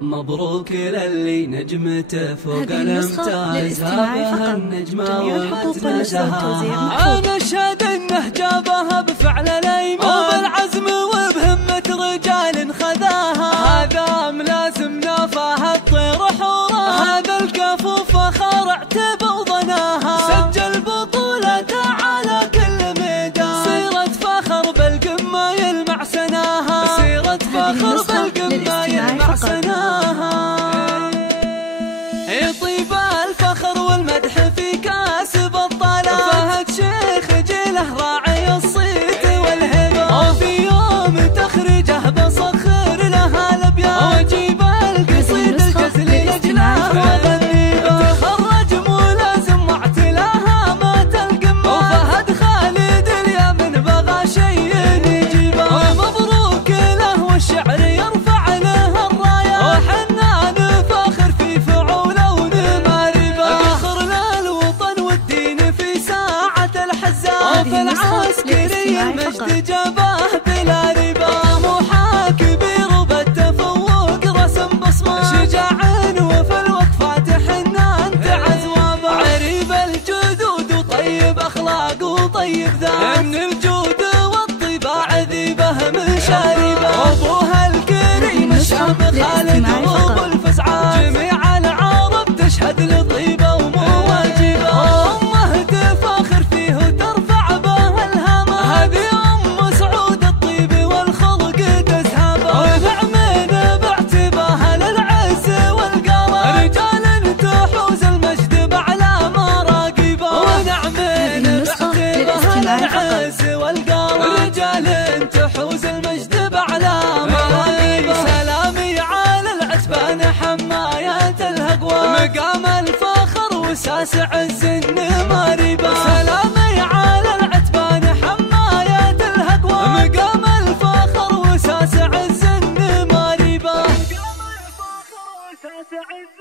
مبروك للي نجمته فوق الامتاز، هذه النجمة وتنزهها. أنا أشهد إنه جابها بفعل الأيمان وبالعزم وبهمة رجال خذاها. هذا ملازم نافاه الطير حورا، هذا الكفو فخر اعتب وضناها. سجل بطولته على كل ميدان، سيرة فخر بالقمة يلمع سناها، سيرة فخر بالقمة يلمع سناها. يطيب الفخر والمدح في كاسب الطلال، فهد شيخ جيله راعي الصيت والهبة، وفي يوم تخرجه بصخر لها الابيات، واجيب القصيد الجزلي يجلاه وغنيبه. تخرج ملازم واعتلاها مات القمة، وفهد خالد اليمن بغى شيء يجيبه. ومبروك له والشعر يرفع له الراية، وحنان فاخر في فعوله ونماربه. فخر للوطن والدين في ساعة الحزان، وفي العسكري المجد جابه بلا ربا. طموحه كبير وبالتفوق رسم بصمه، شجاع وفي الوقفات حنان تعز وابا. عريب الجدود وطيب اخلاق وطيب ذات، من الجود والطباع ذيبه من شاربه. وابوها الكريم الشام خالد وابو الفزعات، جميع العرب تشهد لطيبه ومواجبه. امه تفاخر فيه وترفع به الهامه، هذه ام سعود الطيب والخلق تزهبه. ونعمين باعتباها للعز والقرار، رجال تحوز المجد باعلى مراقبه. ونعمين باعتباها للعز والقرار، رجال تحوز المجد باعلى مراقبه. سلامي على العتبان حمايات الهقوى، مقام الفخر وساس عز النماربه. سلامي على العتبان حمايات الهقوى، مقام الفخر وساس عز النماربه. مقام الفخر وساس عز